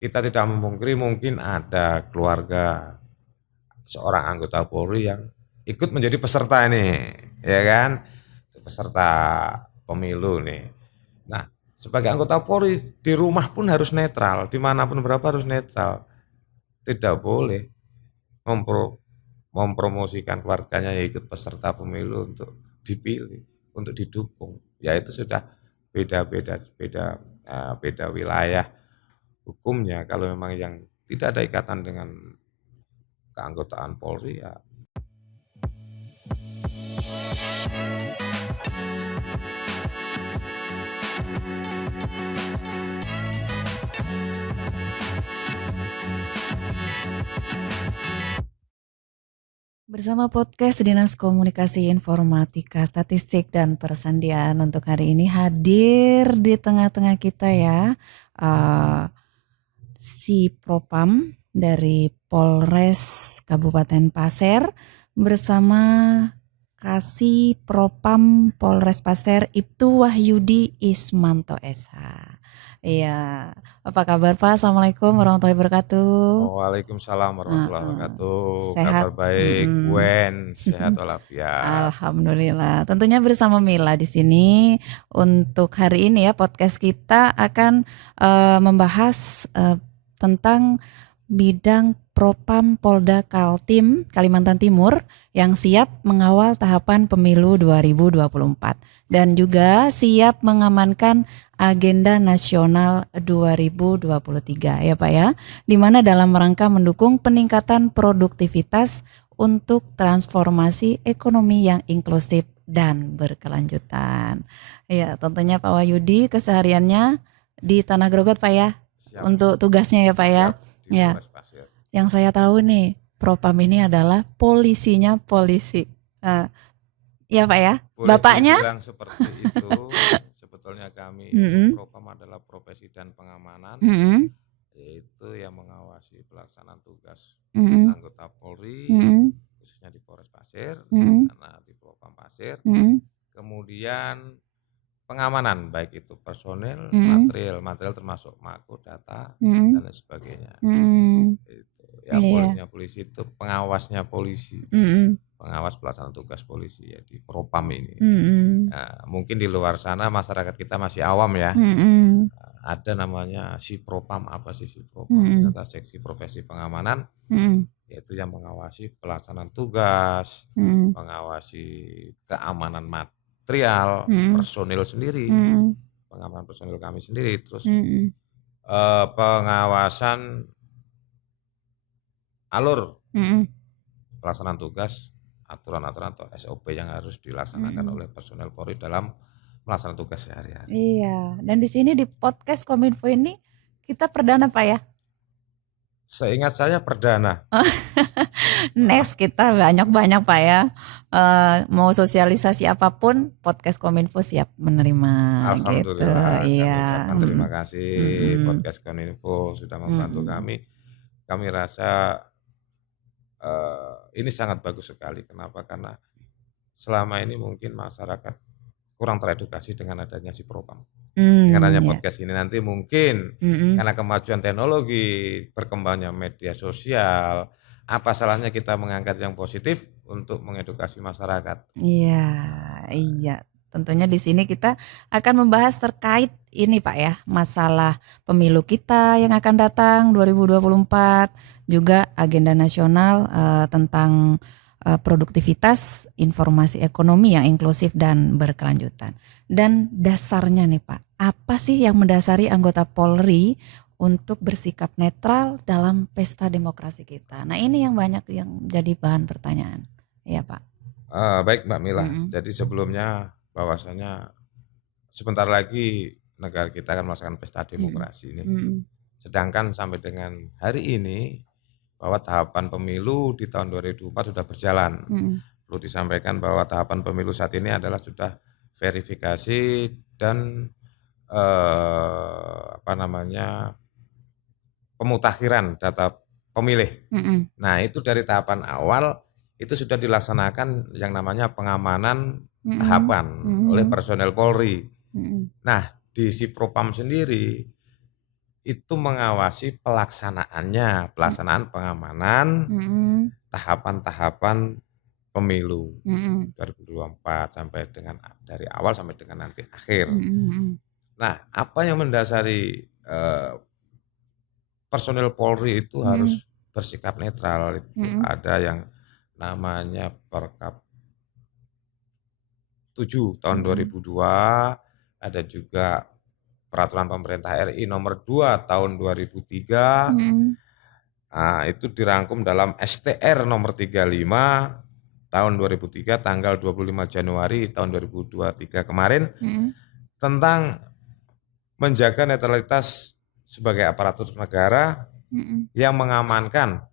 kita tidak memungkiri mungkin ada keluarga seorang anggota Polri yang ikut menjadi peserta ini, ya kan? Peserta pemilu nih. Nah, sebagai anggota Polri di rumah pun harus netral, dimanapun berapa harus netral. Tidak boleh mempromosikan keluarganya yang ikut peserta pemilu untuk dipilih, untuk didukung. Ya itu sudah beda wilayah hukumnya. Kalau memang yang tidak ada ikatan dengan keanggotaan Polri ya. Bersama podcast Dinas Komunikasi Informatika, Statistik dan Persandian untuk hari ini hadir di tengah-tengah kita ya si Propam dari Polres Kabupaten Pasir bersama Kasih Propam Polres Pasir Ibtu Wahyudi Ismanto SH. Iya, apa kabar Pak? Assalamualaikum warahmatullahi wabarakatuh. Waalaikumsalam warahmatullahi wabarakatuh. Sehat? Kabar baik, Gwen, sehat walafiat. Alhamdulillah. Tentunya bersama Mila di sini untuk hari ini ya podcast kita akan membahas tentang bidang Propam Polda Kaltim Kalimantan Timur yang siap mengawal tahapan pemilu 2024 dan juga siap mengamankan agenda nasional 2023 ya Pak ya, di mana dalam rangka mendukung peningkatan produktivitas untuk transformasi ekonomi yang inklusif dan berkelanjutan. Ya, tentunya Pak Wahyudi kesehariannya di Tanah Grogot Pak ya. Siap. Untuk tugasnya ya Pak ya. Siap, di Ya. Polres Pasir. Yang saya tahu nih, Propam ini adalah polisinya polisi. Nah, ya Pak ya. Boleh Bapaknya dibilang seperti itu. Sebetulnya kami Mm-mm. Propam adalah profesi dan pengamanan, Mm-mm. yaitu yang mengawasi pelaksanaan tugas Mm-mm. anggota Polri, Mm-mm. khususnya di Polres Pasir, Mm-mm. karena di Propam Pasir. Mm-mm. Kemudian pengamanan, baik itu personil, Mm-mm. material termasuk mahkota, Mm-mm. dan lain sebagainya. Mm-mm. Itu. Ya, Iya. polisi itu pengawasnya polisi, Mm-mm. pengawas pelaksanaan tugas polisi ya di Propam ini. Mm-mm. Nah, mungkin di luar sana masyarakat kita masih awam ya. Mm-mm. Ada namanya si Propam, apa sih si Propam? Mm-mm. Ternyata seksi profesi pengamanan, Mm-mm. yaitu yang mengawasi pelaksanaan tugas, Mm-mm. mengawasi keamanan material, Mm-mm. personil sendiri, Mm-mm. pengamanan personil kami sendiri, terus Mm-mm. pengawasan alur Mm-mm. pelaksanaan tugas, aturan-aturan atau SOP yang harus dilaksanakan Mm-mm. oleh personel Polri dalam melaksanakan tugas sehari-hari. Iya, dan di sini di podcast Kominfo ini kita perdana Pak ya. Seingat saya perdana. Next kita banyak-banyak Pak ya. Mau sosialisasi apapun podcast Kominfo siap menerima gitu. Alhamdulillah, kami Iya. ucapkan terima kasih podcast Kominfo sudah membantu kami. Kami rasa ini sangat bagus sekali. Kenapa? Karena selama ini mungkin masyarakat kurang teredukasi dengan adanya si Propam. Dengan adanya podcast ini nanti mungkin karena kemajuan teknologi, berkembangnya media sosial, apa salahnya kita mengangkat yang positif untuk mengedukasi masyarakat. Iya. Tentunya di sini kita akan membahas terkait ini Pak ya, masalah pemilu kita yang akan datang 2024, juga agenda nasional tentang produktivitas informasi ekonomi yang inklusif dan berkelanjutan. Dan dasarnya nih Pak, apa sih yang mendasari anggota Polri untuk bersikap netral dalam pesta demokrasi kita? Nah ini yang banyak yang jadi bahan pertanyaan. Iya Pak. Baik Mbak Mila, jadi sebelumnya bahwasanya sebentar lagi negara kita akan melaksanakan pesta demokrasi ini. Sedangkan sampai dengan hari ini bahwa tahapan pemilu di tahun 2024 sudah berjalan. Perlu disampaikan bahwa tahapan pemilu saat ini adalah sudah verifikasi dan pemutakhiran data pemilih. Nah itu dari tahapan awal itu sudah dilaksanakan yang namanya pengamanan tahapan oleh personel Polri. Nah di si Propam sendiri itu mengawasi pelaksanaan pengamanan tahapan-tahapan pemilu 2024 sampai dengan dari awal sampai dengan nanti akhir. Nah, apa yang mendasari personil Polri itu harus bersikap netral? Itu ada yang namanya Perkap 7 tahun 2002, ada juga Peraturan Pemerintah RI nomor 2 tahun 2003. Nah, itu dirangkum dalam STR nomor 35 tahun 2003 tanggal 25 Januari tahun 2023 kemarin tentang menjaga netralitas sebagai aparatur negara yang mengamankan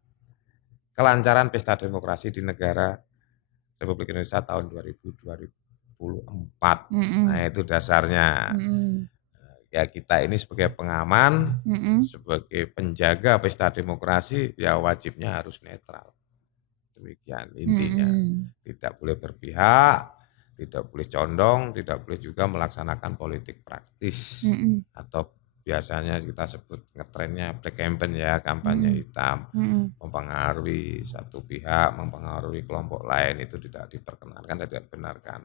kelancaran pesta demokrasi di negara Republik Indonesia tahun 2024. Nah, itu dasarnya. Ya, kita ini sebagai pengaman, sebagai penjaga pesta demokrasi, ya wajibnya harus netral. Demikian intinya. Tidak boleh berpihak, tidak boleh condong, tidak boleh juga melaksanakan politik praktis. Atau biasanya kita sebut ngetrennya black campaign ya, kampanye hitam, mempengaruhi satu pihak, mempengaruhi kelompok lain, itu tidak diperkenankan, tidak dibenarkan.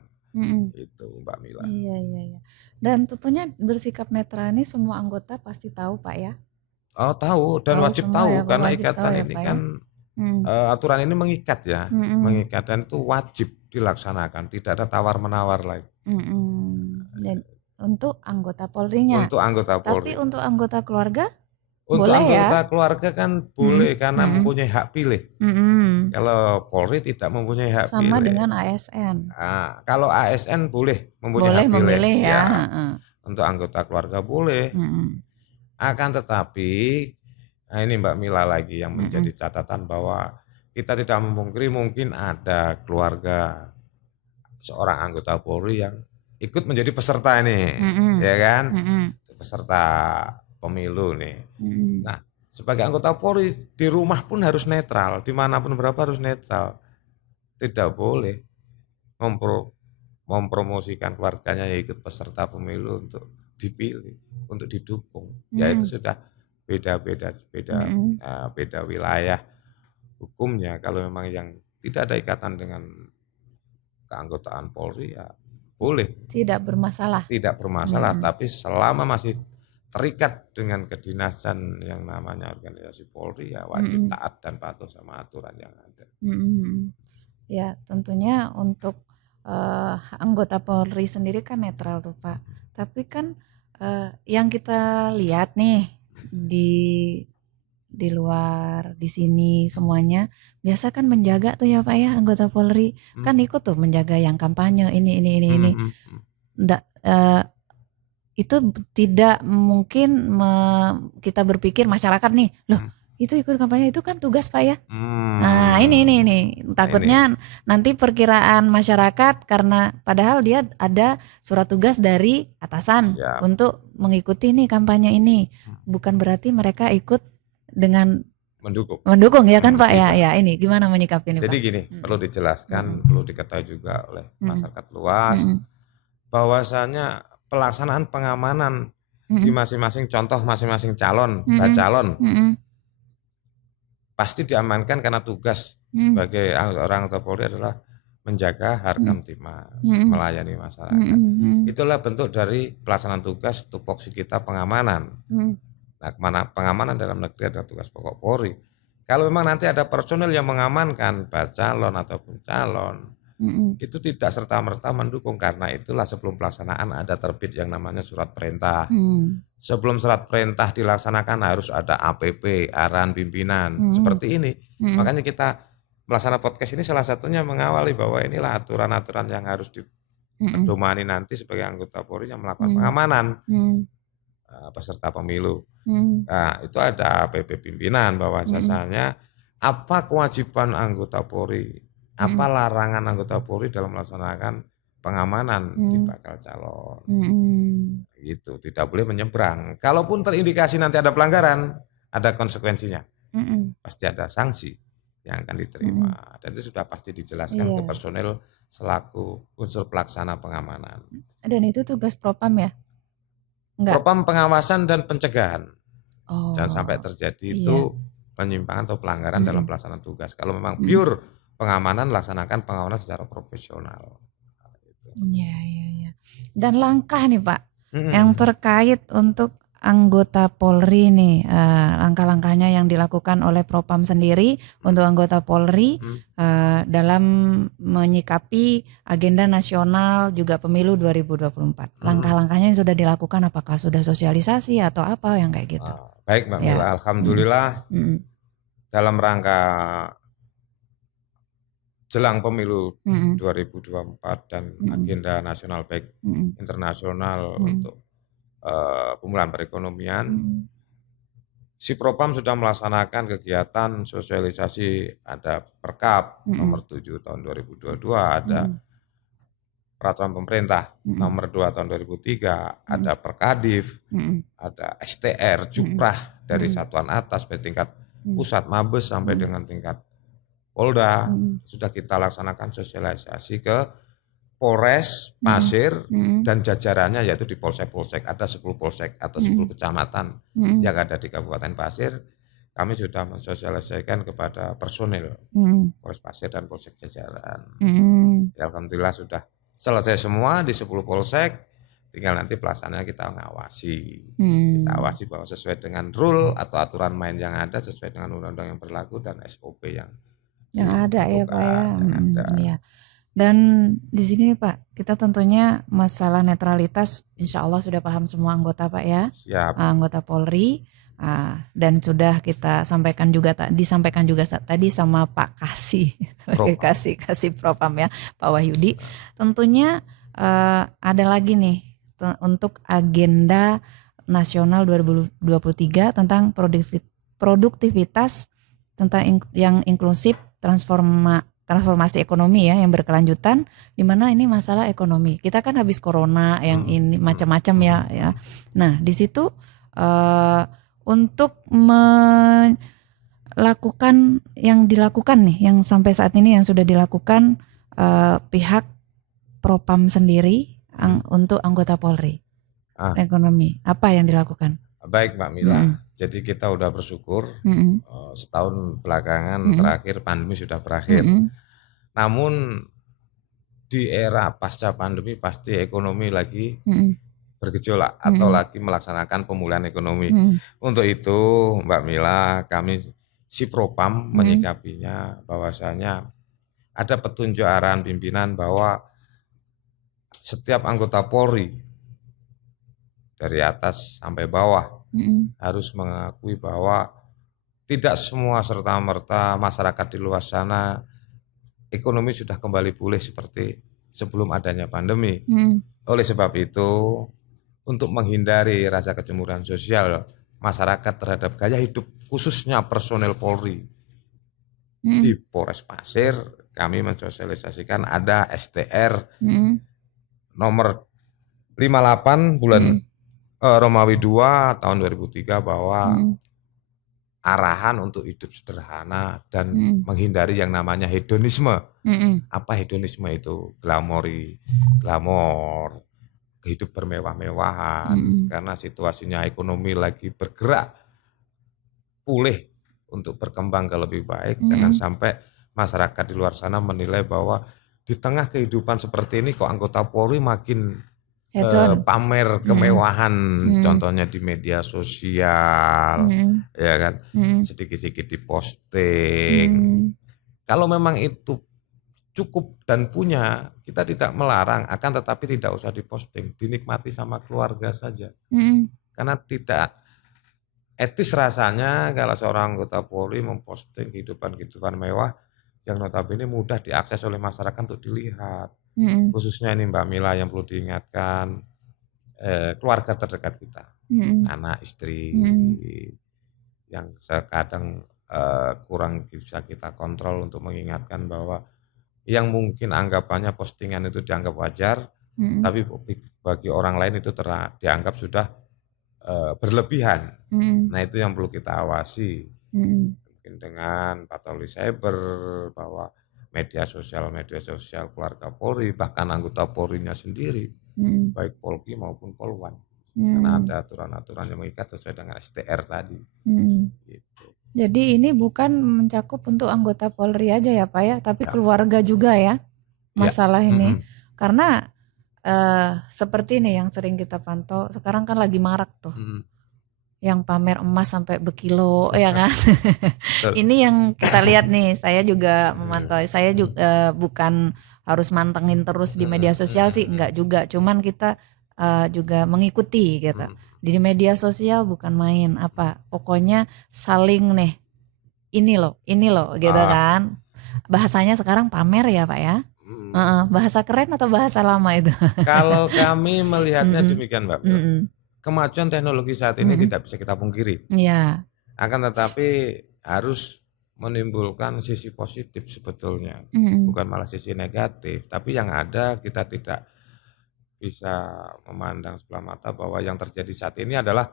Itu Mbak Mila. Iya. Dan tentunya bersikap netral ini semua anggota pasti tahu Pak ya? Oh, tahu dan wajib tahu ya, karena ikatan ini kan aturan ini mengikat ya, mengikat dan itu wajib dilaksanakan, tidak ada tawar-menawar lagi. Dan untuk anggota Polri-nya. Untuk anggota Polri. Tapi untuk anggota keluarga? Untuk boleh anggota ya? keluarga kan boleh karena mempunyai hak pilih. Kalau Polri tidak mempunyai hak pilih. Sama dengan ASN. Nah, kalau ASN boleh mempunyai hak pilih. Memilih ya. Untuk anggota keluarga boleh. Akan tetapi, nah ini Mbak Mila lagi yang menjadi catatan bahwa kita tidak memungkiri mungkin ada keluarga seorang anggota Polri yang ikut menjadi peserta ini, ya kan? Peserta pemilu nih. Nah, sebagai anggota Polri di rumah pun harus netral, dimanapun berapa harus netral. Tidak boleh mempromosikan keluarganya yang ikut peserta pemilu untuk dipilih, untuk didukung. Ya itu sudah beda wilayah hukumnya. Kalau memang yang tidak ada ikatan dengan keanggotaan Polri ya boleh. Tidak bermasalah. Tidak bermasalah, tapi selama masih terikat dengan kedinasan yang namanya organisasi Polri ya wajib taat dan patuh sama aturan yang ada. Ya tentunya untuk anggota Polri sendiri kan netral tuh Pak. Tapi kan yang kita lihat nih di luar di sini semuanya biasa kan menjaga tuh ya Pak ya anggota Polri kan ikut tuh menjaga yang kampanye ini. Nggak, itu tidak mungkin kita berpikir masyarakat nih loh itu ikut kampanye itu kan tugas Pak ya. Nah ini takutnya nanti perkiraan masyarakat karena padahal dia ada surat tugas dari atasan untuk mengikuti nih kampanye ini bukan berarti mereka ikut dengan mendukung ya kan Pak ya ini gimana menyikapi ini Pak? Jadi gini perlu dijelaskan perlu diketahui juga oleh masyarakat luas bahwasanya pelaksanaan pengamanan di masing-masing contoh masing-masing calon bacalon pasti diamankan karena tugas sebagai orang anggota Polri adalah menjaga harkam tipmas, melayani masyarakat. Itulah bentuk dari pelaksanaan tugas tupoksi kita pengamanan. Nah, pengamanan dalam negeri adalah tugas pokok Polri. Kalau memang nanti ada personil yang mengamankan bacalon ataupun calon, itu tidak serta-merta mendukung karena itulah sebelum pelaksanaan ada terbit yang namanya surat perintah. Sebelum surat perintah dilaksanakan harus ada APP, arahan pimpinan, seperti ini. Makanya kita melaksanakan podcast ini salah satunya mengawali bahwa inilah aturan-aturan yang harus dipedomani nanti sebagai anggota Polri yang melakukan pengamanan peserta pemilu. Nah, itu ada APP pimpinan bahwa biasanya apa kewajiban anggota Polri, apa larangan anggota Polri dalam melaksanakan pengamanan di bakal calon. Gitu, tidak boleh menyeberang. Kalaupun terindikasi nanti ada pelanggaran, ada konsekuensinya. Pasti ada sanksi yang akan diterima. Dan itu sudah pasti dijelaskan ke personel selaku unsur pelaksana pengamanan. Dan itu tugas Propam ya? Enggak. Propam pengawasan dan pencegahan. Jangan sampai terjadi itu penyimpangan atau pelanggaran dalam pelaksanaan tugas. Kalau memang pure pengamanan, laksanakan pengamanan secara profesional. Iya. Dan langkah nih Pak, yang terkait untuk anggota Polri nih, langkah-langkahnya yang dilakukan oleh Propam sendiri untuk anggota Polri dalam menyikapi agenda nasional juga pemilu 2024. Langkah-langkahnya yang sudah dilakukan, apakah sudah sosialisasi atau apa yang kayak gitu? Baik Mbak Mila, alhamdulillah dalam rangka jelang pemilu 2024 dan agenda nasional baik internasional untuk pemulihan perekonomian, si Propam sudah melaksanakan kegiatan sosialisasi, ada Perkap nomor 7 tahun 2022, ada peraturan pemerintah nomor 2 tahun 2003, ada Perkadif, ada STR, Jukrah dari satuan atas sampai tingkat pusat Mabes sampai dengan tingkat Polda, sudah kita laksanakan sosialisasi ke Polres Pasir dan jajarannya, yaitu di polsek-polsek, ada 10 polsek atau 10 kecamatan yang ada di Kabupaten Pasir. Kami sudah mensosialisasikan kepada personil Polres Pasir dan polsek jajaran. Ya, alhamdulillah sudah selesai semua di 10 polsek, tinggal nanti pelaksanaannya kita ngawasi. Kita awasi bahwa sesuai dengan rule atau aturan main yang ada, sesuai dengan undang-undang yang berlaku dan SOP yang ada ya Pak ya. Iya. Dan di sini Pak, kita tentunya masalah netralitas insya Allah sudah paham semua anggota Pak ya. Siap. Anggota Polri. Dan sudah kita sampaikan juga disampaikan juga tadi sama Pak Kasih Kasih Propam ya, Pak Wahyudi. Tentunya ada lagi nih untuk agenda nasional 2023 tentang produktivitas, tentang yang inklusif, transformasi ekonomi ya, yang berkelanjutan, di mana ini masalah ekonomi. Kita kan habis corona yang ini macam-macam ya. Nah, di situ untuk melakukan yang dilakukan nih, yang sampai saat ini yang sudah dilakukan pihak Propam sendiri untuk anggota Polri ekonomi, apa yang dilakukan? Baik Mbak Mila, jadi kita udah bersyukur setahun belakangan terakhir pandemi sudah berakhir. Namun di era pasca pandemi pasti ekonomi lagi bergejolak atau lagi melaksanakan pemulihan ekonomi. Untuk itu Mbak Mila, kami si Propam menyikapinya bahwasanya ada petunjuk arahan pimpinan bahwa setiap anggota Polri dari atas sampai bawah harus mengakui bahwa tidak semua serta-merta masyarakat di luar sana ekonomi sudah kembali pulih seperti sebelum adanya pandemi. Oleh sebab itu, untuk menghindari rasa kecemburuan sosial masyarakat terhadap gaya hidup khususnya personel Polri di Polres Pasir, kami mensosialisasikan ada STR nomor 58 bulan Romawi 2 tahun 2003 bahwa arahan untuk hidup sederhana dan menghindari yang namanya hedonisme. Apa hedonisme itu? Glamor, hidup bermewah-mewahan, karena situasinya ekonomi lagi bergerak pulih untuk berkembang ke lebih baik. Jangan sampai masyarakat di luar sana menilai bahwa di tengah kehidupan seperti ini kok anggota Polri makin pamer kemewahan, contohnya di media sosial, ya kan, sedikit-sedikit diposting. Kalau memang itu cukup dan punya, kita tidak melarang, akan tetapi tidak usah diposting, dinikmati sama keluarga saja. Karena tidak etis rasanya kalau seorang anggota Polri memposting kehidupan-kehidupan mewah yang notabene mudah diakses oleh masyarakat untuk dilihat. Khususnya ini Mbak Mila yang perlu diingatkan, keluarga terdekat kita, anak, istri, yang kadang kurang bisa kita kontrol untuk mengingatkan bahwa yang mungkin anggapannya postingan itu dianggap wajar, tapi bagi orang lain itu dianggap sudah berlebihan. Nah, itu yang perlu kita awasi. Mungkin dengan patroli cyber, bahwa media sosial keluarga Polri, bahkan anggota Polrinya sendiri, baik Polki maupun Polwan, Karena ada aturan-aturan yang mengikat sesuai dengan STR tadi. Gitu. Jadi ini bukan mencakup untuk anggota Polri aja ya Pak ya, tapi keluarga juga ya masalah ini. Karena seperti ini yang sering kita pantau, sekarang kan lagi marak tuh. Yang pamer emas sampai berkilo ya kan. Ini yang kita lihat nih, saya juga memantau. Saya juga bukan harus mantengin terus di media sosial sih, enggak juga. Cuman kita juga mengikuti gitu. Di media sosial bukan main apa. Pokoknya saling nih. Ini loh gitu kan. Bahasanya sekarang pamer ya Pak ya. Bahasa keren atau bahasa lama itu? Kalau kami melihatnya demikian Mbak. Kemajuan teknologi saat ini tidak bisa kita pungkiri. Iya. Akan tetapi harus menimbulkan sisi positif sebetulnya. Bukan malah sisi negatif. Tapi yang ada kita tidak bisa memandang sebelah mata bahwa yang terjadi saat ini adalah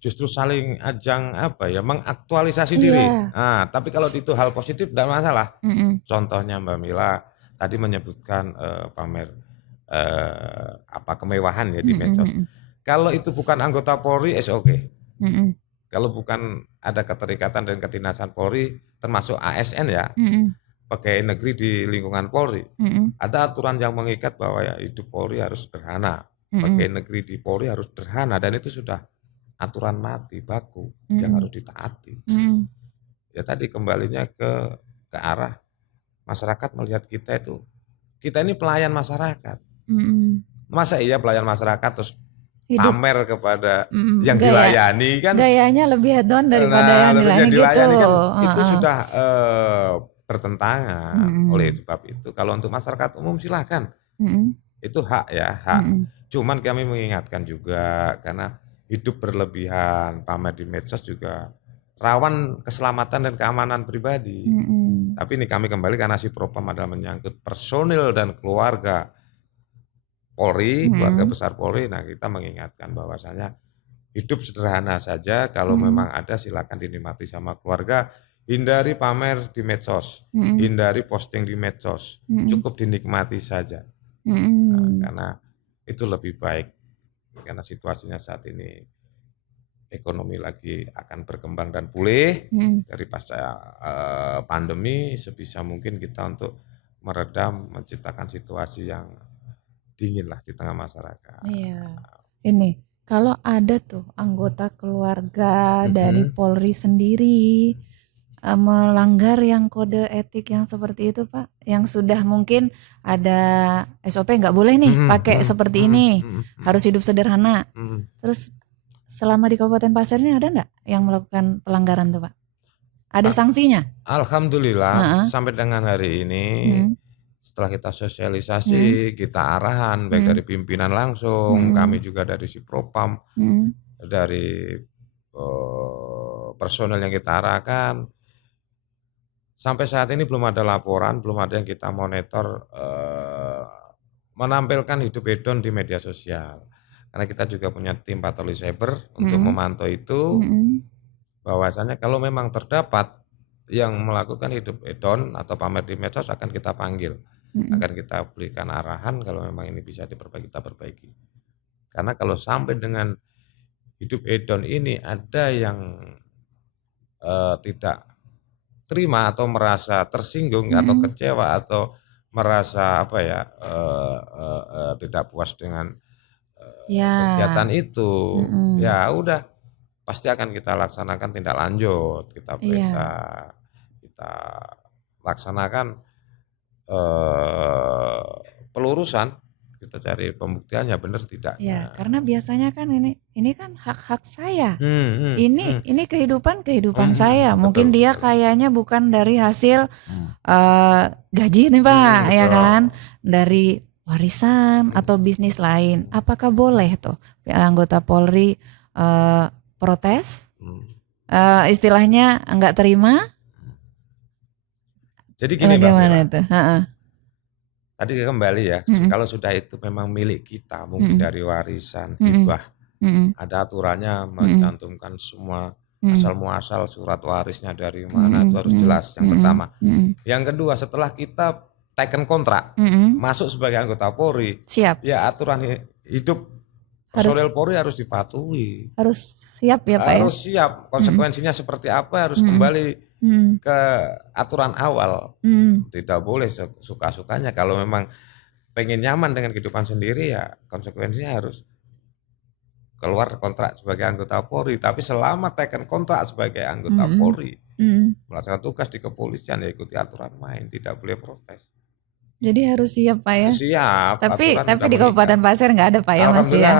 justru saling ajang mengaktualisasi diri. Nah, tapi kalau itu hal positif tidak masalah. Contohnya Mbak Mila tadi menyebutkan pamer kemewahan ya di medsos. Kalau itu bukan anggota Polri, oke. Kalau bukan ada keterikatan dan kedinasan Polri, termasuk ASN ya, pegawai negeri di lingkungan Polri, ada aturan yang mengikat bahwa ya hidup Polri harus sederhana, pegawai negeri di Polri harus sederhana, dan itu sudah aturan mati baku yang harus ditaati. Ya tadi kembalinya ke arah masyarakat melihat kita ini pelayan masyarakat. Masa iya pelayan masyarakat terus pamer kepada yang dilayani kan? Gayanya lebih hedon daripada yang dilayani gitu. Kan, itu sudah bertentangan. Oleh sebab itu kalau untuk masyarakat umum silakan. Itu hak ya, hak. Cuman kami mengingatkan juga karena hidup berlebihan, pamer di medsos juga rawan keselamatan dan keamanan pribadi. Tapi ini kami kembali karena si propam adalah menyangkut personil dan keluarga Polri, keluarga besar Polri. Nah, kita mengingatkan bahwasanya hidup sederhana saja. Kalau memang ada silakan dinikmati sama keluarga. Hindari pamer di medsos, hindari posting di medsos. Cukup dinikmati saja. Nah, karena itu lebih baik. Karena situasinya saat ini ekonomi lagi akan berkembang dan pulih dari pasca pandemi. Sebisa mungkin kita untuk meredam, menciptakan situasi yang dingin lah di tengah masyarakat. Iya. Ini kalau ada tuh anggota keluarga dari Polri sendiri melanggar yang kode etik yang seperti itu Pak, yang sudah mungkin ada SOP nggak boleh nih pakai seperti ini, harus hidup sederhana. Terus selama di Kabupaten Pasir ini ada nggak yang melakukan pelanggaran tuh Pak? Ada sanksinya? Alhamdulillah sampai dengan hari ini setelah kita sosialisasi, kita arahan baik dari pimpinan langsung, kami juga dari si propam, dari personel yang kita arahkan. Sampai saat ini belum ada laporan, belum ada yang kita monitor menampilkan hidup hedon di media sosial. Karena kita juga punya tim patroli cyber untuk memantau itu, bahwasanya kalau memang terdapat yang melakukan hidup hedon atau pamer di medsos akan kita panggil, akan kita berikan arahan kalau memang ini bisa diperbaiki, kita perbaiki. Karena kalau sampai dengan hidup hedon ini ada yang tidak terima atau merasa tersinggung atau kecewa atau merasa tidak puas dengan kegiatan itu, ya udah pasti akan kita laksanakan tindak lanjut, kita periksa, kita laksanakan pelurusan, kita cari pembuktiannya benar tidak. Ya, karena biasanya kan ini kan hak-hak saya. Ini kehidupan saya. Mungkin dia kayaknya bukan dari hasil gaji nih Pak, ya kan? Dari warisan atau bisnis lain. Apakah boleh tuh anggota Polri protes? Istilahnya enggak terima? Jadi gini bagaimana itu? Tadi kembali ya, kalau sudah itu memang milik kita, mungkin dari warisan, hibah, ada aturannya mencantumkan semua asal muasal surat warisnya dari mana itu harus jelas. Yang pertama, yang kedua setelah kita taken kontrak, masuk sebagai anggota Polri, siap. Ya aturan hidup Personel Polri harus dipatuhi. Harus siap ya Pak ya? Harus siap. Konsekuensinya seperti apa harus kembali ke aturan awal. Tidak boleh suka-sukanya. Kalau memang pengen nyaman dengan kehidupan sendiri ya konsekuensinya harus keluar kontrak sebagai anggota Polri. Tapi selama tekan kontrak sebagai anggota Polri, melaksanakan tugas di kepolisian ya ikuti aturan main, tidak boleh protes. Jadi harus siap Pak ya? Siap. Tapi di Kabupaten Pasir nggak ada Pak ya masih ya?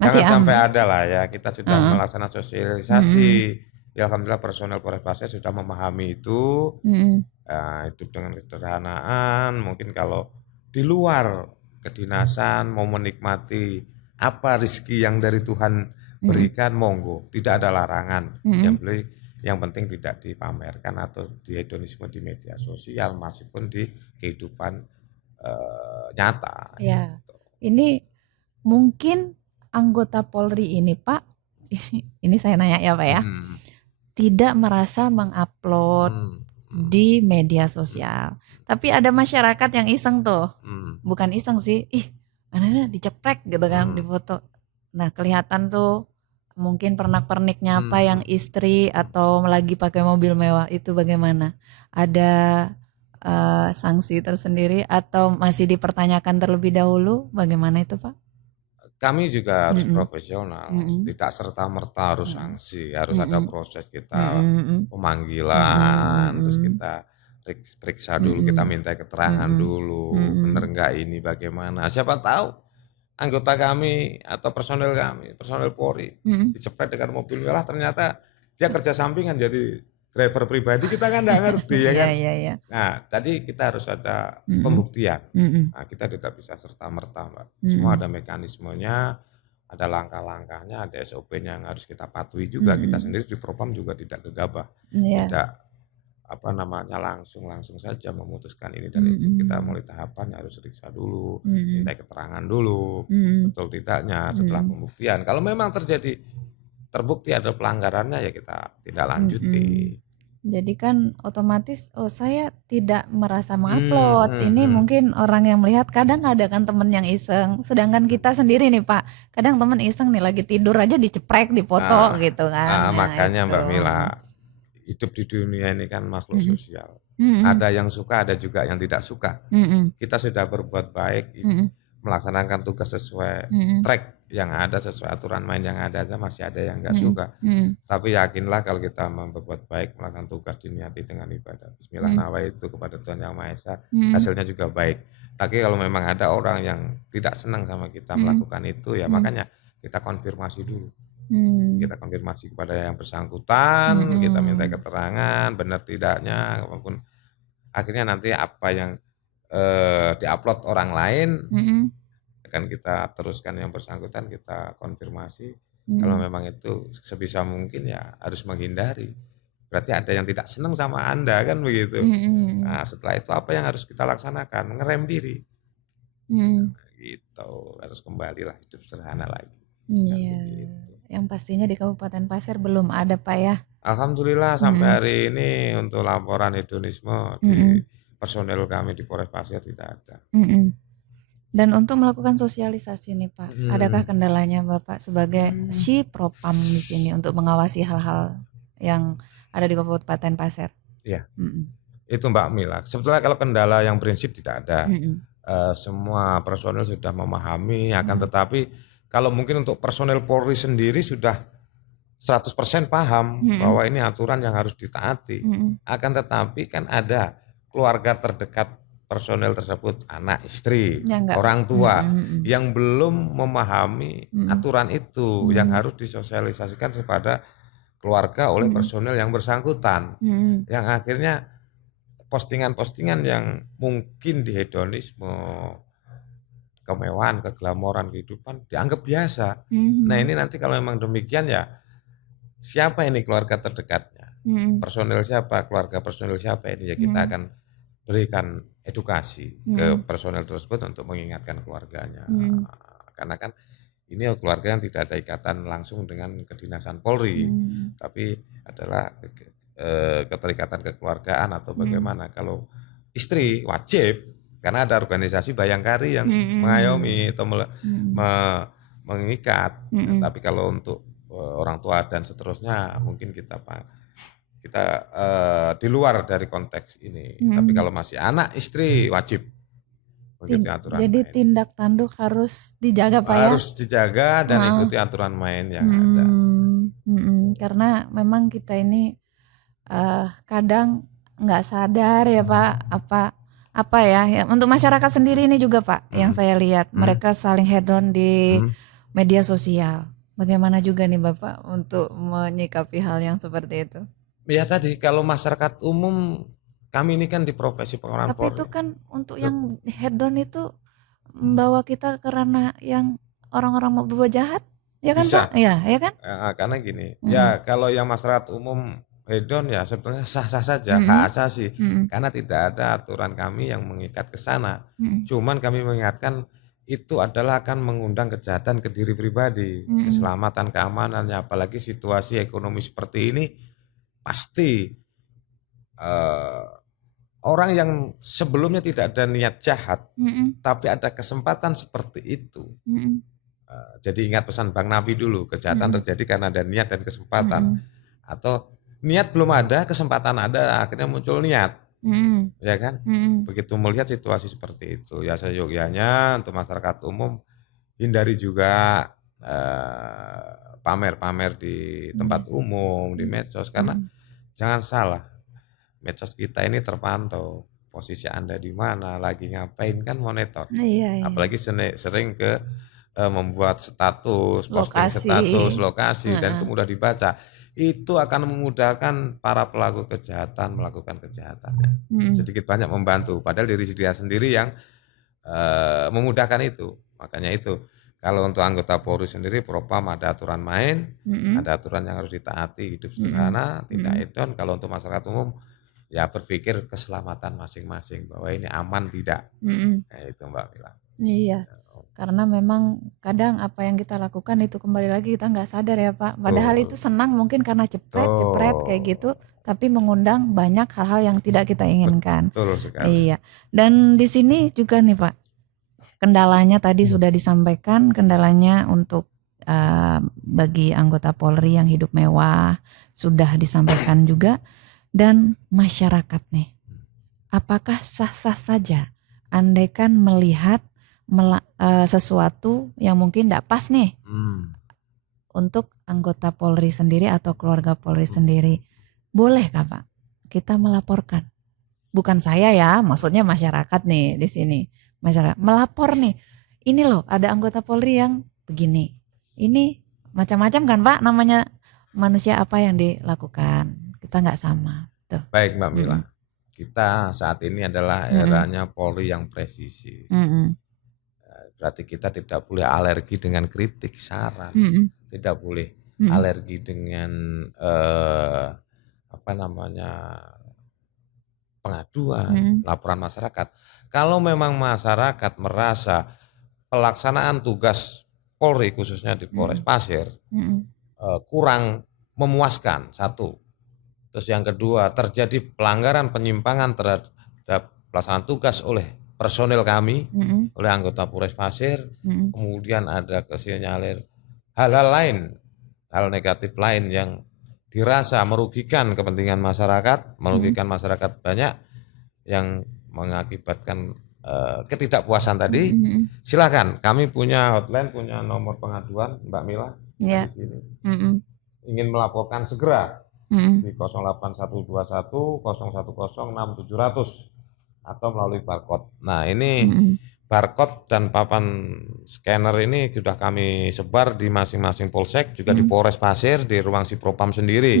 Masih jangan sampai ada lah ya, kita sudah melaksanakan sosialisasi. Ya alhamdulillah personel Polres Pasir sudah memahami itu, hidup dengan kesederhanaan. Mungkin kalau di luar kedinasan mau menikmati apa rezeki yang dari Tuhan berikan, monggo, tidak ada larangan. Yang penting tidak dipamerkan atau di hedonisme di media sosial, meskipun di kehidupan nyata. Ya, ini mungkin anggota Polri ini Pak, ini saya nanya ya Pak ya, tidak merasa mengupload di media sosial. Tapi ada masyarakat yang iseng tuh, bukan iseng sih, mana diceprek gitu kan di foto. Nah kelihatan tuh mungkin pernak-perniknya apa yang istri atau lagi pakai mobil mewah itu bagaimana? Ada sanksi tersendiri atau masih dipertanyakan terlebih dahulu? Bagaimana itu Pak? Kami juga harus profesional, tidak serta-merta harus sanksi, harus ada proses kita pemanggilan, terus kita periksa dulu, kita minta keterangan dulu, benar nggak ini bagaimana. Siapa tahu anggota kami atau personel kami, personel Polri dicepret dengan mobil mewah, ternyata dia kerja sampingan jadi driver pribadi, kita kan nggak ngerti ya kan. Nah tadi kita harus ada pembuktian. Nah, kita tidak bisa serta-merta Mbak. Semua ada mekanismenya, ada langkah-langkahnya, ada SOP-nya yang harus kita patuhi juga. Kita sendiri di Propam juga tidak gegabah, tidak langsung saja memutuskan ini dan itu. Kita mulai tahapan harus periksa dulu, minta keterangan dulu, betul tidaknya setelah pembuktian. Kalau memang terbukti ada pelanggarannya ya kita tidak lanjuti. Jadi kan otomatis saya tidak merasa mengupload. Ini mungkin orang yang melihat, kadang ada kan temen yang iseng. Sedangkan kita sendiri nih Pak, kadang temen iseng nih lagi tidur aja diceprek, dipoto gitu kan. Nah, makanya Mbak Mila, hidup di dunia ini kan makhluk sosial. Ada yang suka, ada juga yang tidak suka. Kita sudah berbuat baik, melaksanakan tugas sesuai track yang ada, sesuai aturan main yang ada aja masih ada yang nggak suka. Tapi yakinlah kalau kita berbuat baik, melakukan tugas diniati dengan ibadah Bismillah nawaitu kepada Tuhan Yang Maha Esa, hasilnya juga baik. Tapi kalau memang ada orang yang tidak senang sama kita melakukan itu ya makanya kita konfirmasi dulu. Kita konfirmasi kepada yang bersangkutan, kita minta keterangan benar tidaknya, apapun. Akhirnya nanti apa yang diupload orang lain akan kita teruskan yang bersangkutan, kita konfirmasi. Kalau memang itu sebisa mungkin ya harus menghindari. Berarti ada yang tidak senang sama Anda kan begitu. Nah setelah itu apa yang harus kita laksanakan? Ngerem diri. Gitu, harus kembalilah hidup sederhana lagi. Yang pastinya di Kabupaten Pasir belum ada Pak ya. Alhamdulillah sampai hari ini untuk laporan hedonisme di personel kami di Polres Pasir tidak ada. Dan untuk melakukan sosialisasi nih Pak, adakah kendalanya Bapak sebagai si Propam di sini untuk mengawasi hal-hal yang ada di Kabupaten Pasir? Iya, itu Mbak Mila. Sebetulnya kalau kendala yang prinsip tidak ada, semua personel sudah memahami. Akan tetapi kalau mungkin untuk personel Polri sendiri sudah 100% paham bahwa ini aturan yang harus ditaati. Akan tetapi kan ada keluarga terdekat personel tersebut, anak, istri, orang tua yang belum memahami aturan itu yang harus disosialisasikan kepada keluarga oleh personel yang bersangkutan. Yang akhirnya postingan-postingan yang mungkin di hedonisme, kemewahan, keglamoran kehidupan dianggap biasa. Nah ini nanti kalau memang demikian ya siapa ini keluarga terdekatnya? Personel siapa? Keluarga personel siapa ini? Ya kita akan berikan edukasi ke personel tersebut untuk mengingatkan keluarganya. Karena kan ini keluarga yang tidak ada ikatan langsung dengan kedinasan Polri, tapi adalah keterikatan kekeluargaan atau bagaimana. Kalau istri wajib, karena ada organisasi Bayangkari yang mengayomi atau mengikat. Tapi kalau untuk orang tua dan seterusnya mungkin kita di luar dari konteks ini. Tapi kalau masih anak, istri wajib mengikuti aturan Jadi main. tindak tanduk harus dijaga Pak ya? Harus dijaga dan ikuti aturan main yang ada. Karena memang kita ini kadang nggak sadar ya Pak, apa ya untuk masyarakat sendiri ini juga Pak, yang saya lihat mereka saling head on di media sosial. Bagaimana juga nih Bapak untuk menyikapi hal yang seperti itu? Ya tadi kalau masyarakat umum, kami ini kan di profesi pengawalan Tapi itu kan untuk yang head on itu membawa kita ke ranah yang orang-orang mau berbuat jahat, ya kan bisa. Pak? Ya kan? Karena gini, ya kalau yang masyarakat umum hedon ya sebetulnya sah-sah saja, hak asasi, karena tidak ada aturan kami yang mengikat ke sana. Cuman kami mengingatkan itu adalah akan mengundang kejahatan ke diri pribadi, keselamatan, keamanannya, apalagi situasi ekonomi seperti ini, pasti orang yang sebelumnya tidak ada niat jahat, tapi ada kesempatan seperti itu. Jadi ingat pesan Bang Nabi dulu, kejahatan terjadi karena ada niat dan kesempatan. Atau niat belum ada, kesempatan ada, akhirnya muncul niat. Ya kan? Begitu melihat situasi seperti itu, ya seyogyanya untuk masyarakat umum hindari juga pamer-pamer di tempat umum, di medsos, karena jangan salah, medsos kita ini terpantau, posisi Anda di mana, lagi ngapain kan monitor. Apalagi sering membuat status, posting status, lokasi, dan itu mudah dibaca. Itu akan memudahkan para pelaku kejahatan melakukan kejahatannya. Sedikit banyak membantu, padahal diri dia sendiri yang memudahkan itu. Makanya itu, kalau untuk anggota Polri sendiri, Propam ada aturan main, ada aturan yang harus ditaati, hidup sederhana, tidak hedon. Kalau untuk masyarakat umum, ya berpikir keselamatan masing-masing, bahwa ini aman tidak. Nah, itu Mbak Mila. Iya, karena memang kadang apa yang kita lakukan itu kembali lagi kita nggak sadar ya Pak. Padahal itu senang mungkin karena cepret kayak gitu, tapi mengundang banyak hal-hal yang tidak kita inginkan. Betul sekali. Iya, dan di sini juga nih Pak, kendalanya tadi sudah disampaikan, kendalanya untuk bagi anggota Polri yang hidup mewah sudah disampaikan juga. Dan masyarakat nih, apakah sah-sah saja andaikan melihat sesuatu yang mungkin tidak pas nih untuk anggota Polri sendiri atau keluarga Polri sendiri, bolehkah Pak kita melaporkan? Bukan saya ya, maksudnya masyarakat nih di sini, masyarakat melapor nih, ini loh ada anggota Polri yang begini, ini macam-macam kan Pak, namanya manusia apa yang dilakukan. Kita nggak sama. Tuh. Baik Mbak Mila, kita saat ini adalah eranya Polri yang presisi. Berarti kita tidak boleh alergi dengan kritik, saran, tidak boleh alergi dengan pengaduan, laporan masyarakat. Kalau memang masyarakat merasa pelaksanaan tugas Polri khususnya di Polres Pasir kurang memuaskan, satu. Terus yang kedua, terjadi pelanggaran penyimpangan terhadap pelaksanaan tugas oleh personil kami, oleh anggota Polres Pasir, kemudian ada kesinyalir hal-hal lain, hal negatif lain yang dirasa merugikan kepentingan masyarakat, merugikan masyarakat banyak, yang mengakibatkan ketidakpuasan tadi, silakan. Kami punya hotline, punya nomor pengaduan, Mbak Mila, di sini. Ingin melaporkan segera di 08121 010 6700 atau melalui barcode. Nah ini barcode dan papan scanner ini sudah kami sebar di masing-masing polsek, juga di Polres Pasir, di ruang si Propam sendiri.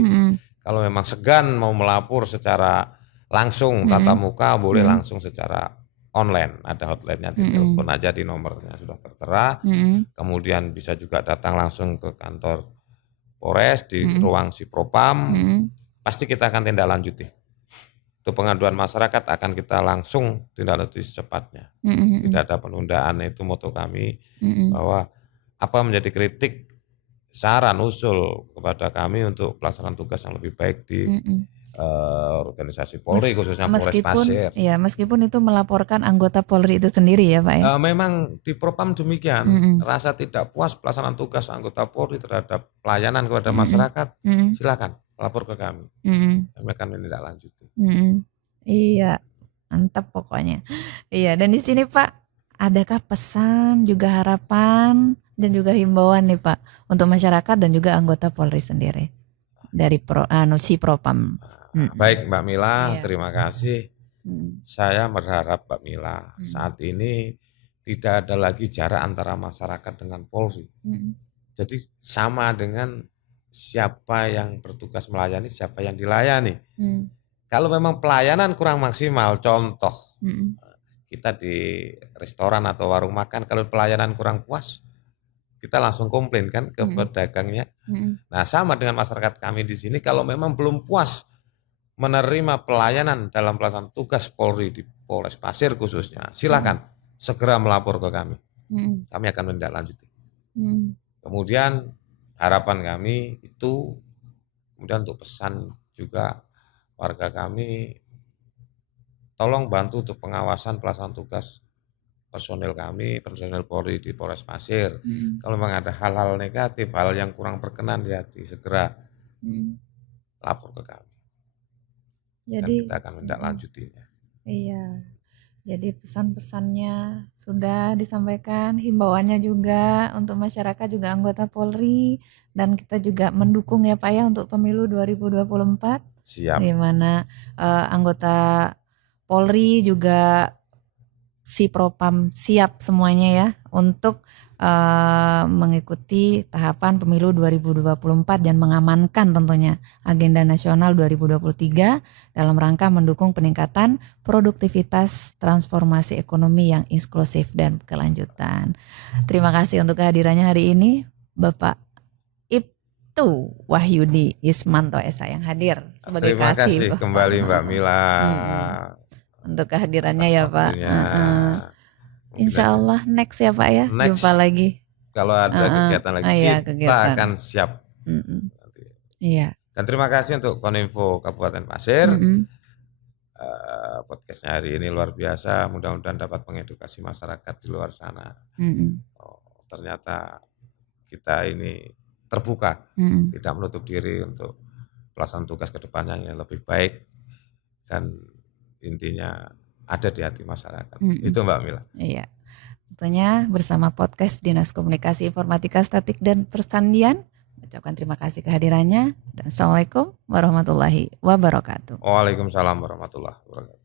Kalau memang segan mau melapor secara langsung tatap muka, boleh langsung secara online. Ada hotline-nya, di telepon aja, di nomornya sudah tertera. Kemudian bisa juga datang langsung ke kantor Polres di ruang si Propam, pasti kita akan tindak lanjuti. Itu pengaduan masyarakat akan kita langsung tindak lanjuti secepatnya. Tidak ada penundaan, itu moto kami, bahwa apa menjadi kritik, saran, usul kepada kami untuk pelaksanaan tugas yang lebih baik di organisasi Polri khususnya Polres Pasir. Ya, meskipun itu melaporkan anggota Polri itu sendiri ya Pak ya. Memang di Propam demikian, rasa tidak puas pelaksanaan tugas anggota Polri terhadap pelayanan kepada masyarakat, silakan lapor ke kami. Kami akan menindaklanjuti. Iya, mantap pokoknya. Iya, dan di sini Pak, adakah pesan juga harapan dan juga himbauan nih Pak untuk masyarakat dan juga anggota Polri sendiri dari si Propam? Baik Mbak Mila, terima kasih. Saya berharap Mbak Mila saat ini tidak ada lagi jarak antara masyarakat dengan Polri. Jadi sama dengan siapa yang bertugas melayani, siapa yang dilayani. Kalau memang pelayanan kurang maksimal, contoh kita di restoran atau warung makan, kalau pelayanan kurang puas, kita langsung komplain kan ke pedagangnya. Nah sama dengan masyarakat kami di sini, kalau memang belum puas menerima pelayanan dalam pelaksanaan tugas Polri di Polres Pasir khususnya, silakan segera melapor ke kami. Kami akan menindaklanjuti. Kemudian harapan kami itu, kemudian untuk pesan juga warga kami, tolong bantu untuk pengawasan pelaksanaan tugas personil kami, personil Polri di Polres Pasir. Kalau memang ada hal-hal negatif, hal yang kurang berkenan di hati, segera lapor ke kami. Jadi kita akan menindaklanjutinya. Iya. Jadi pesan-pesannya sudah disampaikan, himbauannya juga untuk masyarakat juga anggota Polri, dan kita juga mendukung ya Pak ya untuk pemilu 2024. Siap. Di mana anggota Polri juga si Propam siap semuanya ya untuk mengikuti tahapan pemilu 2024 dan mengamankan tentunya agenda nasional 2023 dalam rangka mendukung peningkatan produktivitas transformasi ekonomi yang inklusif dan berkelanjutan. Terima kasih untuk kehadirannya hari ini Bapak Ibtu Wahyudi Ismanto SA yang hadir sebagai Terima kasih kembali Mbak Mila untuk kehadirannya ya Pak. Insya Allah next ya Pak ya, jumpa lagi. Kalau ada kegiatan lagi kita akan siap. Iya. Dan terima kasih untuk Koninfo Kabupaten Pasir. Podcastnya hari ini luar biasa. Mudah-mudahan dapat mengedukasi masyarakat di luar sana. Ternyata kita ini terbuka, tidak menutup diri untuk pelaksanaan tugas ke depannya yang lebih baik dan intinya ada di hati masyarakat. Itu Mbak Mila. Iya. Tentunya bersama podcast Dinas Komunikasi Informatika Statik dan Persandian. Ucapkan terima kasih kehadirannya. Dan Assalamualaikum warahmatullahi wabarakatuh. Waalaikumsalam warahmatullahi wabarakatuh.